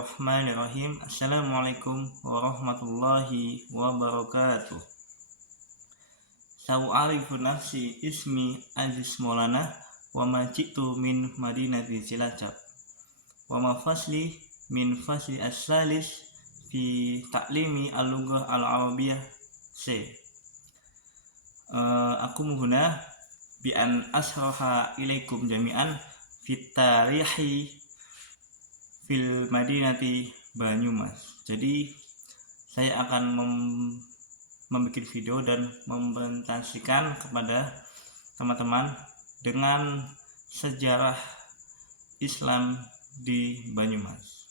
Bismillahirrahmanirrahim. Assalamualaikum warahmatullahi wabarakatuh. Sa'arifu nafsi ismi Aziz Maulana wa ma ji'tu min Madinati Cilacap wa ma fasli min fasli as-salis fi ta'limi al-lughah al-arabiyyah C. Aku mengguna bi an asraha ilaikum jami'an fit tarihi fil Madinati Banyumas. Jadi saya akan membuat video dan mempresentasikan kepada teman-teman dengan sejarah Islam di Banyumas.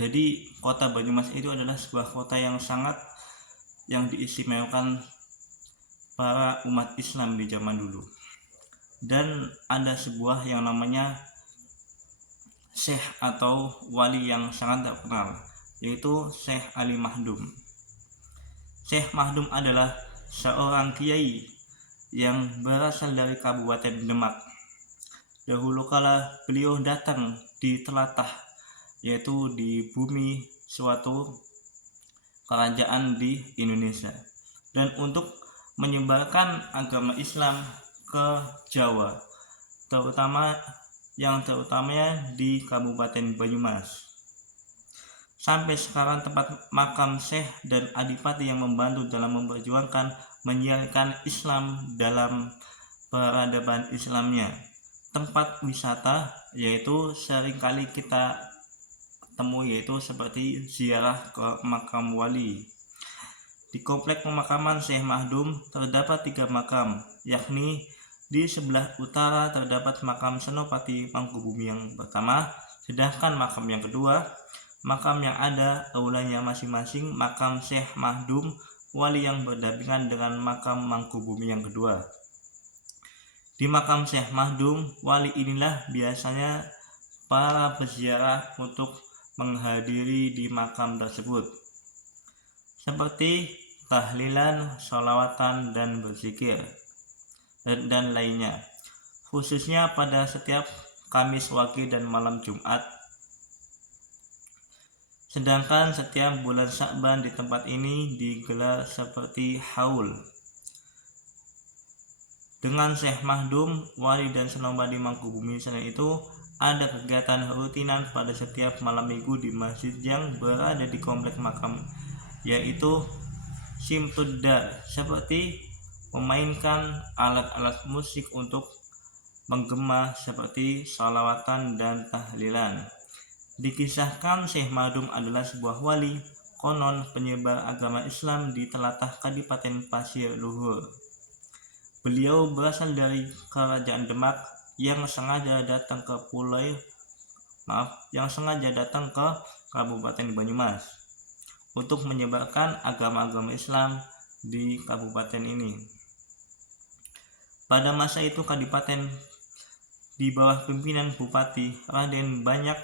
Jadi kota Banyumas itu adalah sebuah kota yang diistimewakan para umat Islam di zaman dulu. Dan ada sebuah yang namanya Syekh atau wali yang sangat terkenal, yaitu Syekh Ali Mahdum. Syekh Mahdum adalah seorang kiai yang berasal dari Kabupaten Demak. Dahulu kala beliau datang di telatah, yaitu di bumi suatu kerajaan di Indonesia, dan untuk menyebarkan agama Islam ke Jawa, terutamanya di Kabupaten Banyumas. Sampai sekarang tempat makam Syekh dan Adipati yang membantu dalam memperjuangkan menyiarkan Islam dalam peradaban Islamnya. Tempat wisata yaitu seringkali kita temui, yaitu seperti ziarah ke makam wali. Di komplek pemakaman Syekh Mahdum terdapat 3 makam, yakni di sebelah utara terdapat makam Senopati Mangkubumi yang pertama, sedangkan makam yang kedua, makam yang ada aulanya masing-masing, makam Syekh Mahdum wali yang berdampingan dengan makam Mangkubumi yang kedua. Di makam Syekh Mahdum wali inilah biasanya para peziarah untuk menghadiri di makam tersebut, seperti tahlilan, sholawatan, dan berzikir dan lainnya, khususnya pada setiap Kamis Wage dan malam Jumat. Sedangkan setiap bulan Sya'ban di tempat ini digelar seperti haul. Dengan Syekh Mahdum, wali dan senopati Mangkubumi selain itu, ada kegiatan rutinan pada setiap malam minggu di masjid yang berada di komplek makam, yaitu Simtuddar, seperti memainkan alat-alat musik untuk menggema seperti sholawatan dan tahlilan. Dikisahkan Syekh Mahdum adalah sebuah wali, konon penyebar agama Islam di telatah Kadipaten Pasir Luhur. Beliau berasal dari Kerajaan Demak yang sengaja datang ke Kabupaten Banyumas untuk menyebarkan agama-agama Islam di kabupaten ini. Pada masa itu Kadipaten di bawah pimpinan Bupati Raden Banyak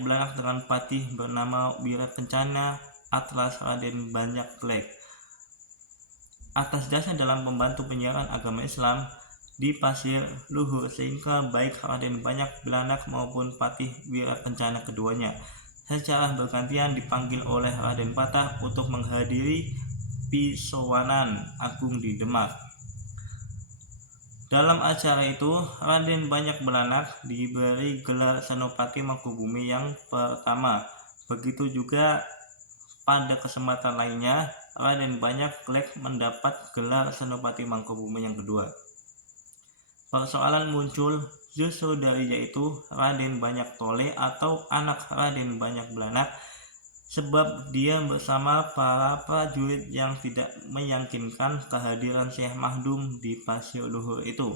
Belanak dengan patih bernama Wirakencana Atlas Raden Banyak Blek. Atas jasa dalam membantu penyiaran agama Islam di Pasir Luhur, sehingga baik Raden Banyak Belanak maupun Patih Wirakencana keduanya secara bergantian dipanggil oleh Raden Patah untuk menghadiri Pisowanan Agung di Demak. Dalam acara itu, Raden Banyak Belanak diberi gelar Senopati Mangkubumi yang pertama. Begitu juga pada kesempatan lainnya, Raden Banyak Blek mendapat gelar Senopati Mangkubumi yang kedua. Persoalan muncul justru dari yaitu Raden Banyak Tole atau anak Raden Banyak Belanak, sebab dia bersama para prajurit yang tidak meyakinkan kehadiran Syekh Mahdum di Pasir Luhur itu.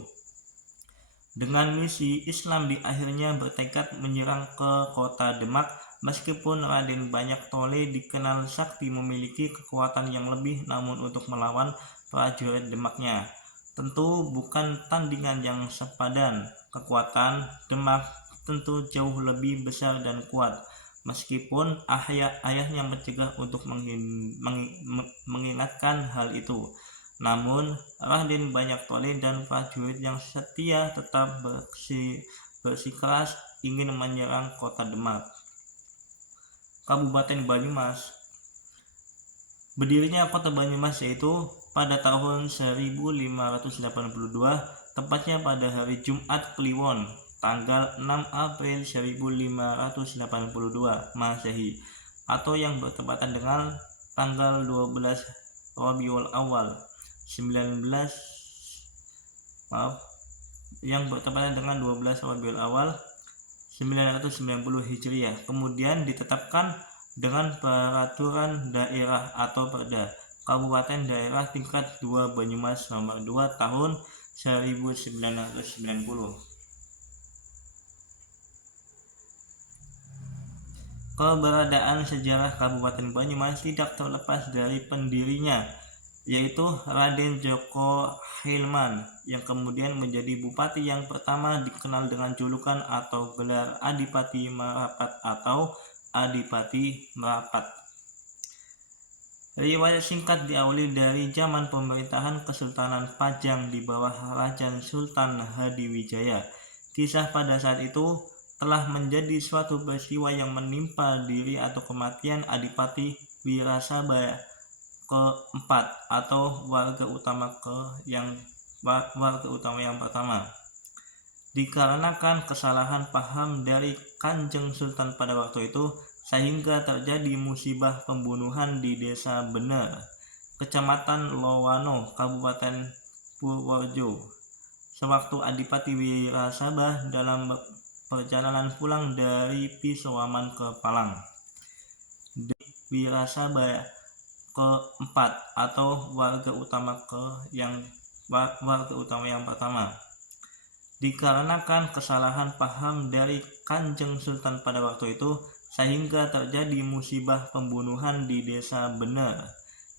Dengan misi Islam akhirnya bertekad menyerang ke kota Demak. Meskipun Raden Banyak Tole dikenal sakti memiliki kekuatan yang lebih, namun untuk melawan prajurit Demaknya tentu bukan tandingan yang sepadan. Kekuatan Demak tentu jauh lebih besar dan kuat. Meskipun ayahnya mencegah untuk mengingatkan hal itu, namun Raden Banyak Tole dan prajurit yang setia tetap bersikeras ingin menyerang kota Demak. Kabupaten Banyumas. Berdirinya kota Banyumas yaitu pada tahun 1582, tepatnya pada hari Jumat Kliwon, tanggal 6 April 1582 Masehi, atau yang bertepatan dengan tanggal 12 Rabiul Awal 990 Hijriah, kemudian ditetapkan dengan peraturan daerah atau Perda Kabupaten Daerah Tingkat 2 Banyumas nomor 2 tahun 1990. Keberadaan sejarah Kabupaten Banyumas tidak terlepas dari pendirinya, yaitu Raden Djoko Hilman, yang kemudian menjadi bupati yang pertama dikenal dengan julukan atau gelar Adipati Merapat atau Adipati Merapat. Riwayat singkat diawali dari zaman pemerintahan Kesultanan Pajang di bawah Raja Sultan Hadiwijaya. Kisah pada saat itu telah menjadi suatu peristiwa yang menimpa diri atau kematian Adipati Wirasaba keempat atau warga utama yang pertama, dikarenakan kesalahan paham dari Kanjeng Sultan pada waktu itu, sehingga terjadi musibah pembunuhan di Desa Bener, Kecamatan Lowano, Kabupaten Purworejo, sewaktu Adipati Wirasaba dalam perjalanan pulang dari Pisowaman ke Palang. Wirasaba keempat atau warga utama yang pertama, dikarenakan kesalahan paham dari Kanjeng Sultan pada waktu itu, sehingga terjadi musibah pembunuhan di Desa Bener,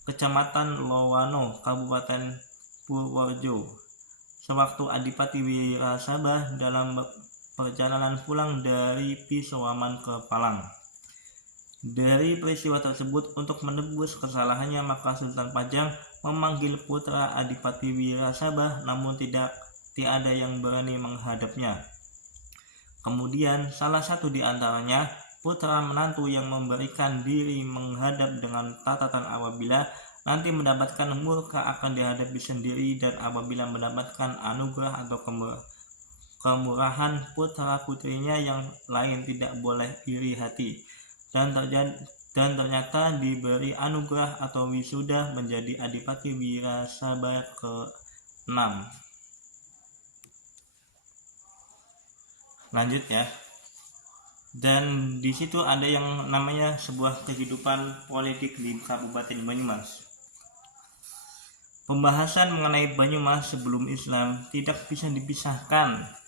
Kecamatan Lowano, Kabupaten Purworejo, sewaktu Adipati Wirasaba dalam perjalanan pulang dari Pisowaman ke Palang. Dari peristiwa tersebut, untuk menebus kesalahannya, maka Sultan Pajang memanggil putra Adipati Wirasaba, namun tidak ada yang berani menghadapnya. Kemudian salah satu di antaranya, putra menantu yang memberikan diri menghadap dengan catatan apabila nanti mendapatkan murka akan dihadapi sendiri, dan apabila mendapatkan anugerah atau kemurahan putra-putrinya yang lain tidak boleh iri hati. Dan ternyata diberi anugerah atau wisuda menjadi Adipati Wirasaba ke-6. Lanjut ya. Dan di situ ada yang namanya sebuah kehidupan politik di Kabupaten Banyumas. Pembahasan mengenai Banyumas sebelum Islam tidak bisa dipisahkan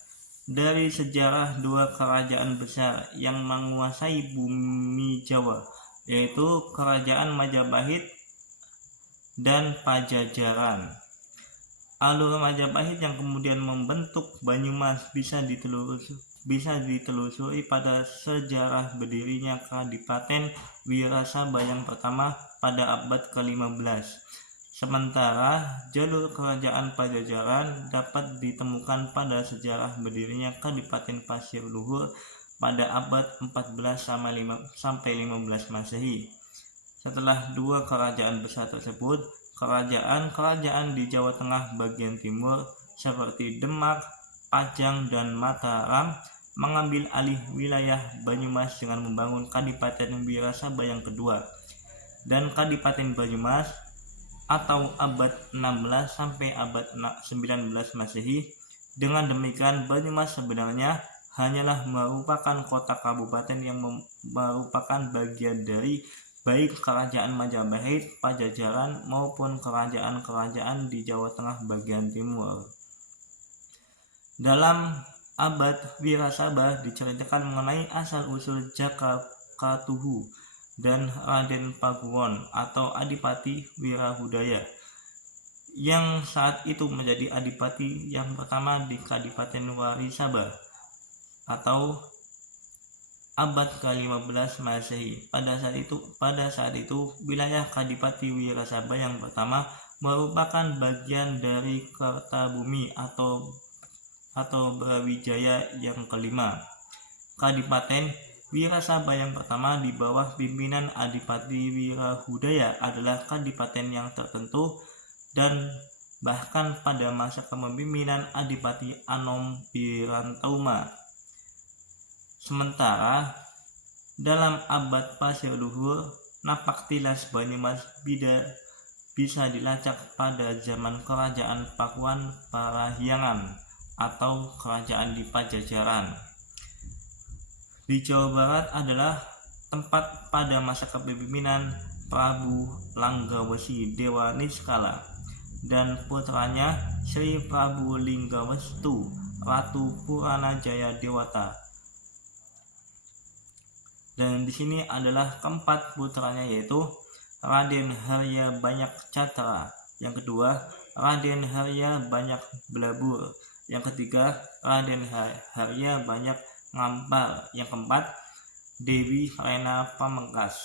dari sejarah dua kerajaan besar yang menguasai bumi Jawa, yaitu Kerajaan Majapahit dan Pajajaran. Alur Majapahit yang kemudian membentuk Banyumas bisa ditelusuri pada sejarah berdirinya Kadipaten Wirasaba yang pertama pada abad ke-15. Sementara jalur kerajaan Pajajaran dapat ditemukan pada sejarah berdirinya Kadipaten Pasir Luhur pada abad 14 sampai 15 Masehi. Setelah dua kerajaan besar tersebut, kerajaan-kerajaan di Jawa Tengah bagian timur seperti Demak, Pajang, dan Mataram mengambil alih wilayah Banyumas dengan membangun Kadipaten Wirasaba yang kedua dan Kadipaten Banyumas atau abad 16 sampai abad 19 Masehi. Dengan demikian, Banyumas sebenarnya hanyalah merupakan kota kabupaten yang merupakan bagian dari baik Kerajaan Majapahit, Pajajaran maupun kerajaan-kerajaan di Jawa Tengah bagian timur. Dalam abad Wirasaba diceritakan mengenai asal-usul Jakakatuhu dan Raden Pakuwon atau Adipati Wirahudaya yang saat itu menjadi adipati yang pertama di Kadipaten Warisaba atau abad ke-15 Masehi. Pada saat itu wilayah Kadipati Wirasaba yang pertama merupakan bagian dari Kertabumi atau Brawijaya yang kelima. Kadipaten Wirasaba yang pertama di bawah pimpinan Adipati Wirahudaya adalah kadipaten yang tertentu, dan bahkan pada masa kepemimpinan Adipati Anom Birantauma. Sementara dalam abad pasir luhur, napak tilas Banyumas bisa dilacak pada zaman kerajaan Pakuan Parahyangan atau kerajaan di Pajajaran. Di Jawa Barat adalah tempat pada masa kepemimpinan Prabu Langgawesi Dewa Niskala dan putranya Sri Prabu Linggawestu Ratu Puranajaya Dewata. Dan di sini adalah keempat putranya, yaitu Raden Harya Banyak Catra, yang kedua Raden Harya Banyak Blabur, yang ketiga Raden Harya Banyak Ngampar, yang keempat Dewi Rena Pamengkas.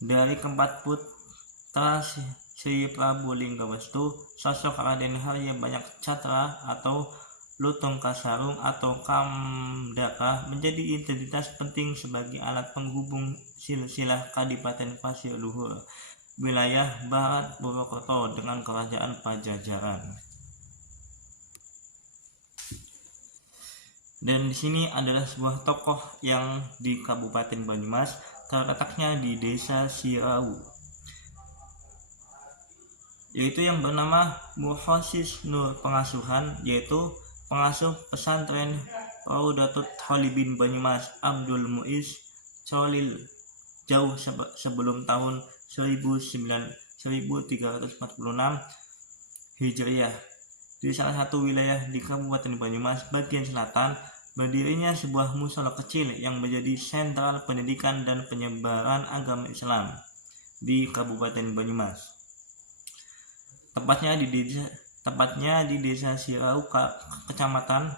Dari keempat putra Sri Prabu Linggawestu, sosok Raden Harya Banyak Catra atau Lutung Kasarung atau Kamdaka menjadi identitas penting sebagai alat penghubung silsilah Kadipaten Pasir Luhur, wilayah Barat Purwokerto dengan kerajaan Pajajaran. Dan di sini adalah sebuah tokoh yang di Kabupaten Banyumas, terletaknya di Desa Sirau, yaitu yang bernama Muhosis Nur Pengasuhan, yaitu pengasuh pesantren Raudatut Thalibin Banyumas Abdul Muiz Cholil jauh sebelum tahun 1346 Hijriah. Di salah satu wilayah di Kabupaten Banyumas bagian selatan berdirinya sebuah musala kecil yang menjadi sentral pendidikan dan penyebaran agama Islam di Kabupaten Banyumas. Tepatnya di Desa Sirau, Kecamatan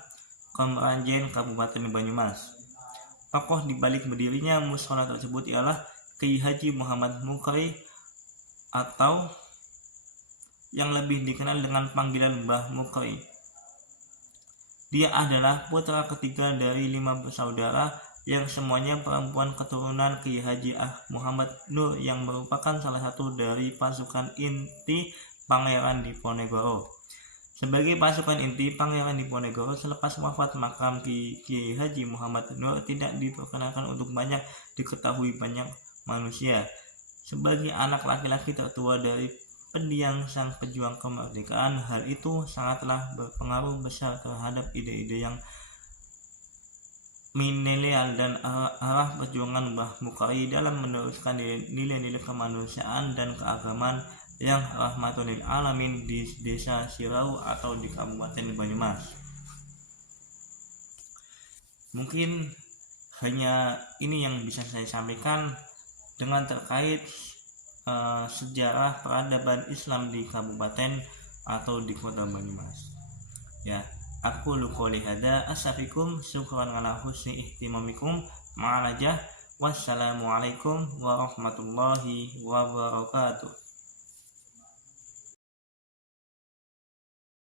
Kemeranjen, Kabupaten Banyumas. Tokoh di balik berdirinya musala tersebut ialah Kiai Haji Muhammad Mukri atau yang lebih dikenal dengan panggilan Mbah Mukri. Dia adalah putra ketiga dari 5 bersaudara yang semuanya perempuan keturunan Kiai Haji Muhammad Nur yang merupakan salah satu dari pasukan inti Pangeran Diponegoro. Sebagai pasukan inti Pangeran Diponegoro, selepas wafat makam Kiai Haji Muhammad Nur tidak diperkenalkan untuk banyak diketahui banyak manusia. Sebagai anak laki-laki tertua dari pendiang sang pejuang kemerdekaan, hal itu sangatlah berpengaruh besar terhadap ide-ide yang milenial dan arah perjuangan Mbah Mukri dalam meneruskan nilai-nilai kemanusiaan dan keagamaan yang rahmatul lil alamin di Desa Sirau atau di Kabupaten Banyumas. Mungkin hanya ini yang bisa saya sampaikan dengan terkait sejarah peradaban Islam di kabupaten atau di kota Banyumas. Ya, aku qouli hada, asafikum, syukran ala husni ihtimamikum, ma'alajah, wassalamualaikum warahmatullahi wabarakatuh.